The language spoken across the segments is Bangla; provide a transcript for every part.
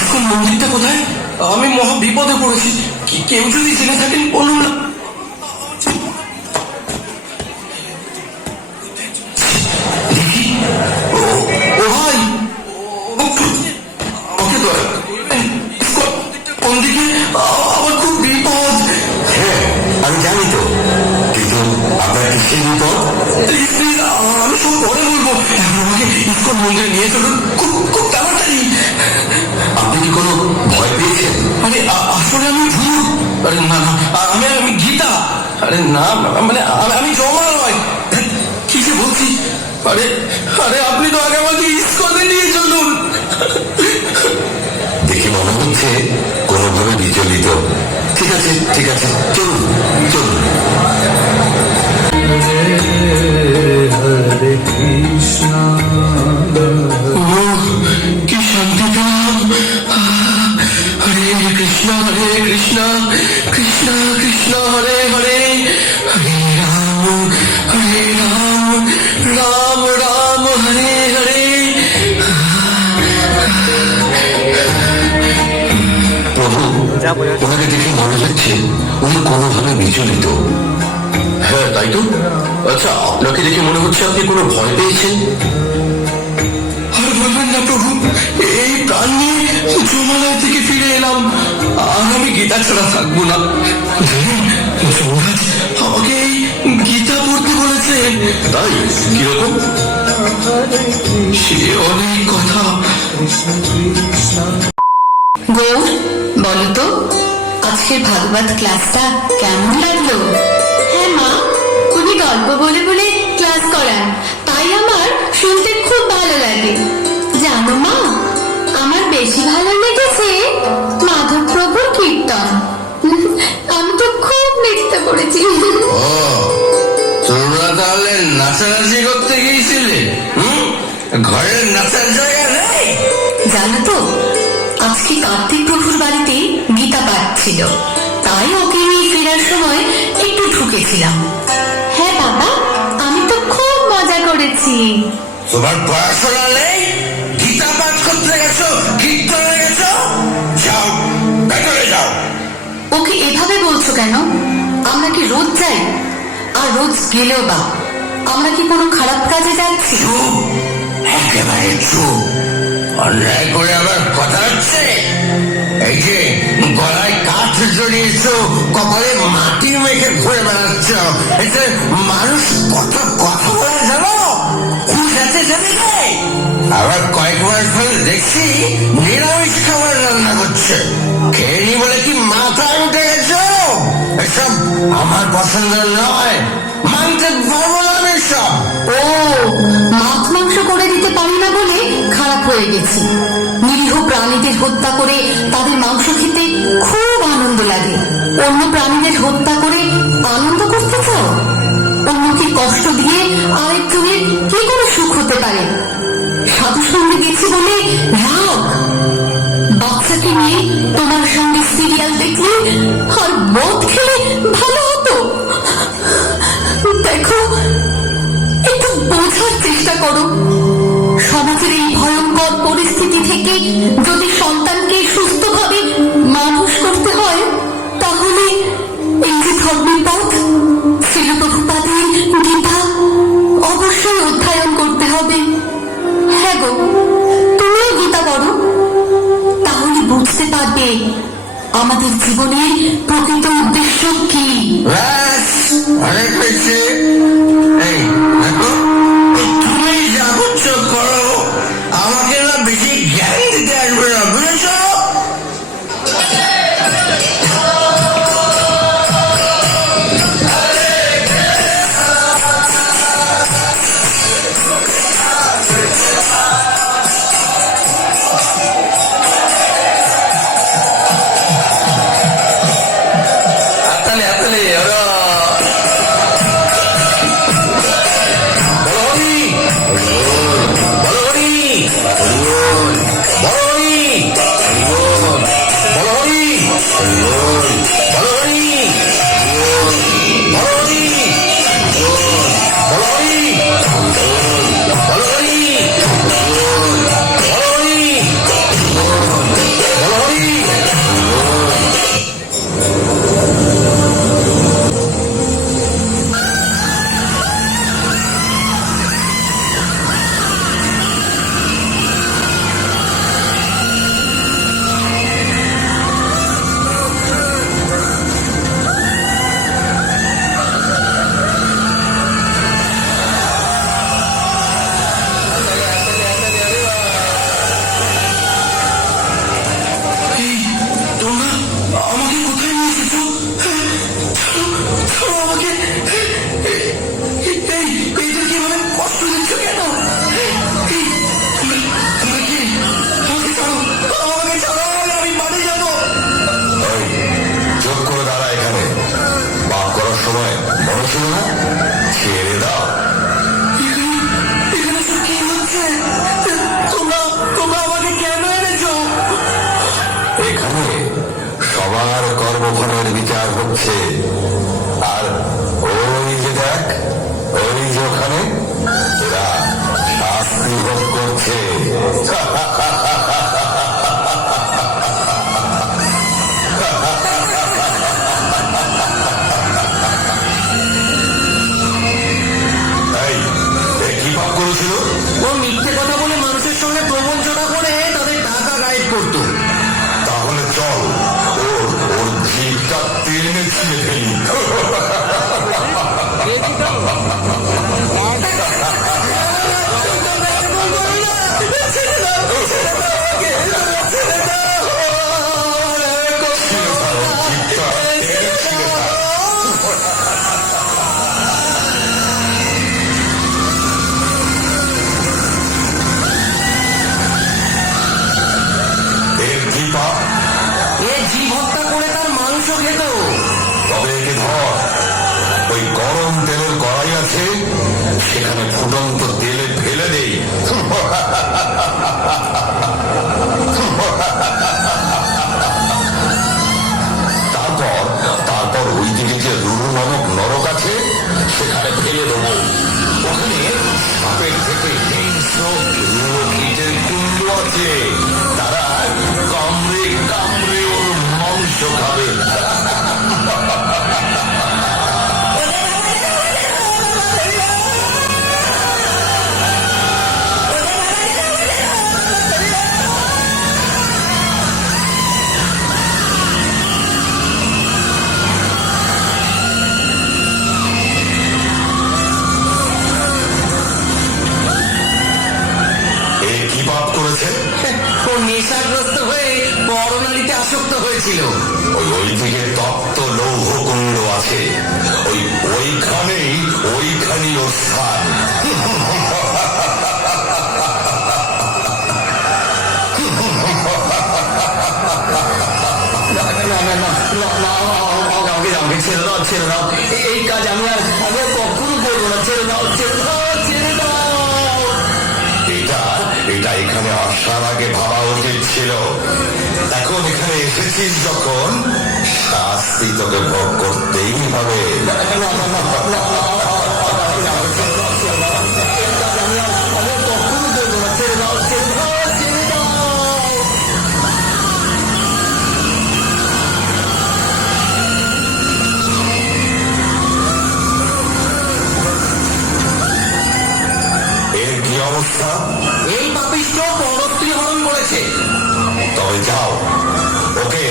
ইসকন মন্দিরটা কোথায়? আমি মহা বিপদে পড়েছি। কেউ যদি জেনে থাকেন বলুন না। দেখি, ও ভাই, আমাকে দয়া করবেন। ইসকন কোন দিকে? আমার খুব বিপদ। হ্যাঁ, আমি জানি তো, কিন্তু আপনার কিসের বিপদ? আমি সব পরে বলবো, এখন আমাকে ইসকন মন্দিরে নিয়ে চলুন, খুব খুব তাড়াতাড়ি। আপনি কি কোনো ভয় পেয়েছেন? আরে আসলে আমি ভূত। আরে না না, আমি গীতা। আরে না, মানে আমি জমা নয়। কি যে বলছি? আরে আরে আপনি তো আগে আমাকে ইসকনে নিয়ে চলুন। দেখে মনে হচ্ছে কোনোভাবে বিচলিত। ঠিক আছে ঠিক আছে, চলুন চলুন। হরে কৃষ্ণ কি শান্তি পেলাম। হরে কৃষ্ণ কৃষ্ণ কৃষ্ণ হরে হরে, হরে রাম রাম রাম হরে হরে। প্রভু, ওনাকে দেখে মনে হচ্ছে উনি কোনোভাবে বিচলিত। হ্যাঁ তাই তো। আচ্ছা, আপনাকে দেখে মনে হচ্ছে আপনি কোনো ভয় পেয়েছেন। আর বলবেন না প্রভু, এই প্রাণ নিয়ে জমালয় থেকে ফিরে এলাম, আর আমি গীতা ছাড়া থাকবো না। জানেন, যমরাজ আমাকে এই গীতা পড়তে বলেছেন। তাই কিরকম? সে অনেক কথা। গৌর, বলো তো আজকের ভাগবত ক্লাসটা কেমন লাগলো? হ্যাঁ মা, উনি গল্প বলে বলে ক্লাস করান, তাই আমার শুনতে খুব ভালো লাগে। জানো মা, আমার বেশি ভালো লেগেছে মাধব প্রভুর কীর্তন। আমি তো খুব নৃত্য করেছি। তোমরা তাহলে নাচানাচি করতে গিয়েছিলে? ঘরের নাচার জায়গা নেই? জানো তো, আজকে কার্তিক প্রভুর বাড়িতে গীতা পাঠ ছিল, তাই ওকে নিয়ে ফেরার সময় একটু ঢুকেছিলাম। হ্যাঁ বাবা, আমি তো খুব মজা করেছি। তোমার পড়াশোনা নেই? গীতা পাঠ করতে গেছো, কীর্তনে গেছো? যাও, ভেতরে যাও। ওকে এভাবে বলছো কেন? আমরা কি রোজ যাই? আর রোজ গেলেও বা আমরা কি কোনো খারাপ কাজে যাচ্ছি? চুপ, একেবারে চুপ। অন্যায় করে আবার কথা হচ্ছে। এই যে গলায় কাঠ জড়িয়েছো, কপালে মাটি মেখে ঘুরে বেড়াচ্ছ, এতে মানুষ কত কথা বলে জানো? খুশ আছে সেদিকে। আবার কয়েক মাস ধরে দেখছি নিরামিষ খাবার রান্না করছে। খেয়ে নি বলে কি মাথায় উঠে গেছো? এসব আমার পছন্দ নয়, মানতে পারবো না আমি সব। ও, মাছ মাংস করে দিতে পারি না বলে খারাপ হয়ে গেছি। নিরীহ প্রাণীদের হত্যা করে তাদের মাংস খেতে খুব আনন্দ লাগে। অন্য প্রাণীদের হত্যা করে আনন্দ করতে চাও? অন্যকে কষ্ট দিয়ে আরেকজনের কি করে সুখ হতে পারে? সাধু সঙ্গে গেছি বলে রাগ? বাচ্চাকে নিয়ে তোমার সঙ্গে সিরিয়াল দেখলে আর মদ খেলে ভালো হতো। দেখো, একটু বোঝার চেষ্টা করো। সমাজের এই ভয়ঙ্কর পরিস্থিতি থেকে যদি সন্তানকে সুস্থভাবে মানুষ করতে হয়, তাহলে এই যে ধর্মের পথ, শিলপ্রভুপাদের গীতা অবশ্যই অধ্যয়ন করতে হবে। হ্যাঁ গো, তুমিও গীতা পড়ো, তাহলে বুঝতে পারবে আমাদের জীবনের প্রকৃত উদ্দেশ্য কি। অনেক হয়েছে। এই দেখো, তুমি যা করছো করো, আমাকে না বেশি জ্ঞান দিতে আসবে না, বুঝেছ? হাততালি হাততালি, ওরা বলো হরি, আমার কর্মফলের বিচার হচ্ছে। আর ওই যে দেখ, ওই যে ওখানে এরা শাস্তি ভোগ করছে। এই, এ কি পাপ করেছিল? ও মিথ্যে কথা বলে মানুষের সঙ্গে প্রবঞ্চনা করে তাদের টাকা গায়েব করতো। তাহলে চল ওর ওর জিভটা টেনে ছিঁড়ে ফেলি। এর কি পাপ? এ জীব হত্যা করে তার মাংস খেত। তবে একে ধর, ওই গরম তেলের কড়াই আছে, সেখানে ফুটন্ত তেলে ফেলে দেই। তারপর ওই দিকে যে রুরু নামক নরক আছে, সেখানে ফেলে দেবো। ওখানে সাপের থেকে হিংস্র কীটের কুণ্ড আছে, তারা কামড়ে কামড়ে ওর মাংস খাবে। এ কি পাপ করেছে? ও নেশাগ্রস্ত হয়ে পরনারীতে আসক্ত হয়েছিল। ওই দিকে তপ্ত লৌহ কুণ্ড আছে, ওইখানেই ওর স্থান। আমাকে ছেড়ে দাও, ছেড়ে দাও। এই কাজ আমি আর কখনো করবো না। ছেড়ে দাও, ছেড়ে দাও, ছেড়ে দাও। এটা এখানে আসার আগে ভাবা উচিত ছিল। এখন এখানে এসেছিস যখন, শাস্তি তোকে ভোগ করতেই হবে। এর কি অবস্থা? এই পাপিষ্ঠ পরস্ত্রী হরণ করেছে। তবে যাও, ওকে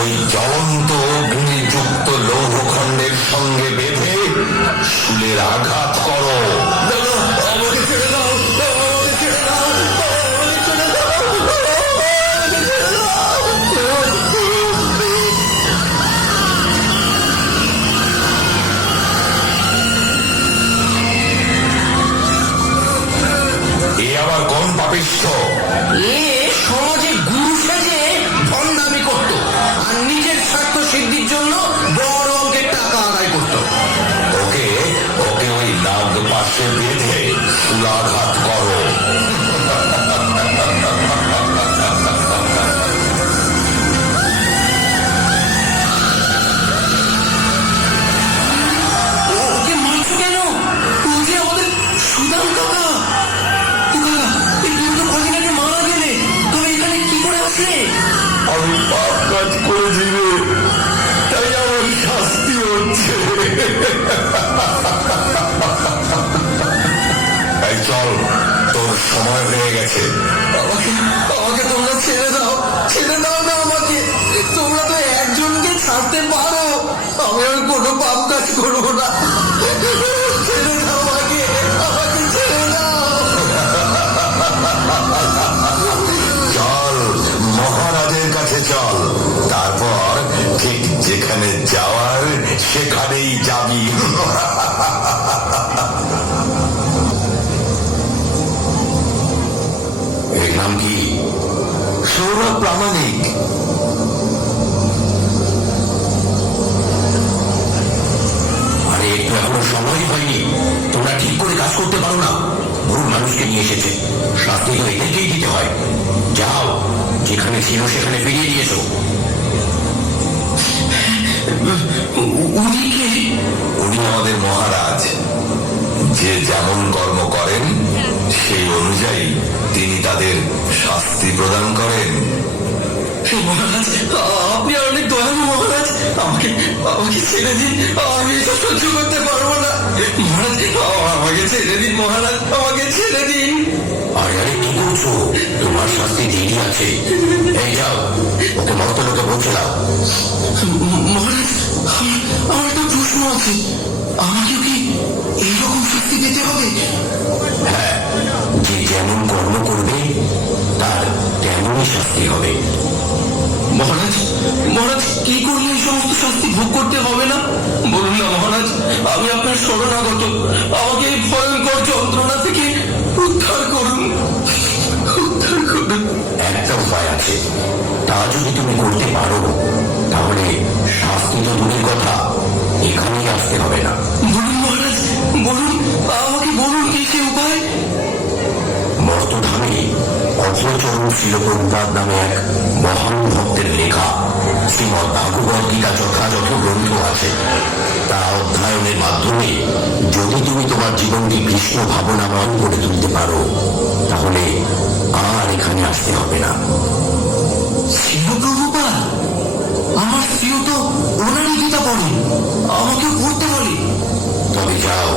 ওই জ্বলন্ত অগ্নিযুক্ত লৌহখণ্ডের সঙ্গে বেঁধে শুলের আঘাত করো। আমাকে ছেড়ে দাও, আমাকে ছেড়ে দাও, আমাকে ছেড়ে দাও, আমাকে ছেড়ে দাও। এ আবার কোন পাপিষ্ঠ? এ সমাজে গুরু সেজে ভণ্ডামি করত আর নিজের স্বার্থ সিদ্ধির জন্য বড় অঙ্কের টাকা আদায় করত। ওকে ওই নাগ পাশে বেঁধে শুলাঘাত করো। ওকে মারছো কেন? ও যে আমাদের সুদাম কাকা। তুমি তো কদিন আগে মারা গেলে, তবে এখানে কি করে আসলে? আমি পাপ কাজ করেছি রে, তাই আমার শাস্তি হচ্ছে। এই চল, তোর সময় হয়ে গেছে। আমাকে তোমরা ছেড়ে দাও, ছেড়ে দাও না আমাকে। তোমরা তো একজনকে ছাড়তে পারো, আমি আর কোনো পাপ কাজ করবো না। ছেড়ে দাও আমাকে, আমাকে ছেড়ে দাও। চল, মহারাজের কাছে চল, তারপর ঠিক যেখানে যাওয়ার সেখানেই যাবি। এর নাম কি? সৌরভ প্রামাণিক। আরে একটু এখনো সময়ই হয়নি, তোমরা ঠিক করে কাজ করতে পারো না। ভুল মানুষকে নিয়ে এসেছে, শাস্তি তো এদেরকেই দিতে হয়। যাও, যেখানে ছিল সেখানে ফিরিয়ে দিয়েছো। উনি কে? উনি আমাদের মহারাজ। যে যেমন কর্ম করেন সেই অনুযায়ী তিনি তাদের শাস্তি প্রদান করেন। মহারাজ, আপনি অনেক দয়ালু মহারাজ। আমাকে আমাকে ছেড়ে দিন, আমি এটা সহ্য করতে পারবো না মহারাজ। আমাকে ছেড়ে দিন মহারাজ, আমাকে ছেড়ে দিন। আরে কি করছো? তোমার শাস্তি দেরি আছে। এই যাও, ওকে মর্তলোকে পৌঁছে দাও। মহারাজ, আমার একটা প্রশ্ন আছে। আমাকেও কি এইরকম শাস্তি পেতে হবে? হ্যাঁ, যে যেমন কর্ম করবে তার তেমনই শাস্তি হবে। মহারাজ, মহারাজ কি করলে এই সমস্ত শাস্তি ভোগ করতে হবে না? বলুন না মহারাজ, আমি আপনার শরণাগত। আমাকে এই ভয়ঙ্কর যন্ত্রণা থেকে উদ্ধার করুন, উদ্ধার করুন। একটা উপায় আছে, তা যদি তুমি করতে পারো তাহলে শাস্তি তো দূরের কথা, এখানেই আসতে হবে না। বলুন মহারাজ, বলুন, আমাকে বলুন কি সে উপায়? মর্তধামে অভয়চরণ শিলপ্রপাত নামে এক মহান ভক্তের লেখা শ্রীমৎ ভাগবত গীতা যথাযথ গ্রন্থ আছে। তা অধ্যয়নের মাধ্যমে যদি তুমি তোমার জীবনকে কৃষ্ণ ভাবনাময় করে তুলতে পারো তাহলে আর এখানে আসতে হবে না। শিলপ্রভুপাদ, আমার স্ত্রীও তো ওনারই গীতা পড়ে, আমাকেও পড়তে বলে। তবে যাও,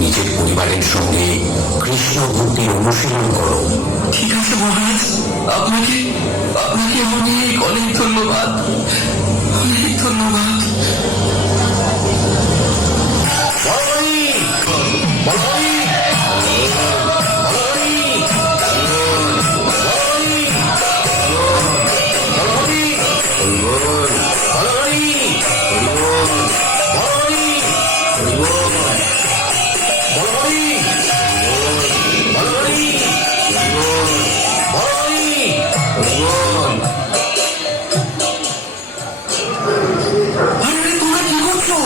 নিজের পরিবারের সঙ্গে কৃষ্ণ ভক্তির অনুশীলন করো। ঠিক আছে মহারাজ, আপনাকে আপনাকে অনেক অনেক ধন্যবাদ, অনেক ধন্যবাদ। আরে তোমরা কি করছো?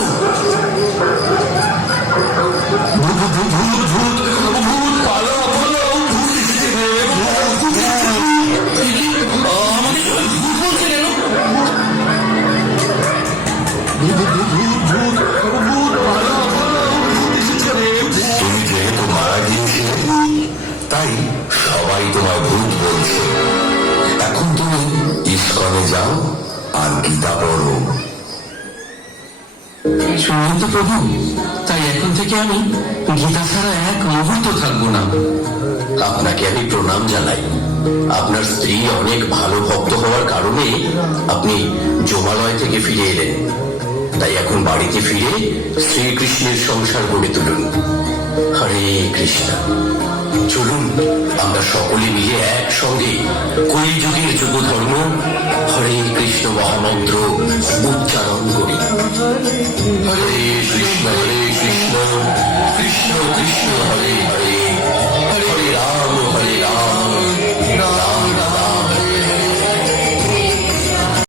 ভূত, ভূত, ভূত, ভূত, ভূত, পালাও, পালাও, ভূত এসেছে রে, ভূত এসেছে। এ কি? আমাকে সবাই ভূত বলছে কেন? ভূত, ভূত, ভূত, ভূত, ভূত, পালাও, পালাও, ভূত এসেছে রে। তুমি যেহেতু মারা গিয়েছিলে তাই সবাই তোমায় ভূত বলছে। এখন তুমি ইস্কনে যাও আর গীতা পড়ো। শুনুন তো প্রভু, তাই এখন থেকে আমি গীতা ছাড়া এক মুহূর্ত থাকবো না। আপনাকে আমি প্রণাম জানাই। আপনার স্ত্রী অনেক ভালো ভক্ত হওয়ার কারণে আপনি জমালয় থেকে ফিরে এলেন। তাই এখন বাড়িতে ফিরে শ্রীকৃষ্ণের সংসার গড়ে তুলুন। হরে কৃষ্ণ। চলুন আমরা সকলে মিলে একসঙ্গে কলিযুগের যুগ ধর্ম হরে কৃষ্ণ মহামন্ত্র উচ্চারণ করি। হরে কৃষ্ণ কৃষ্ণ কৃষ্ণ হরে হরে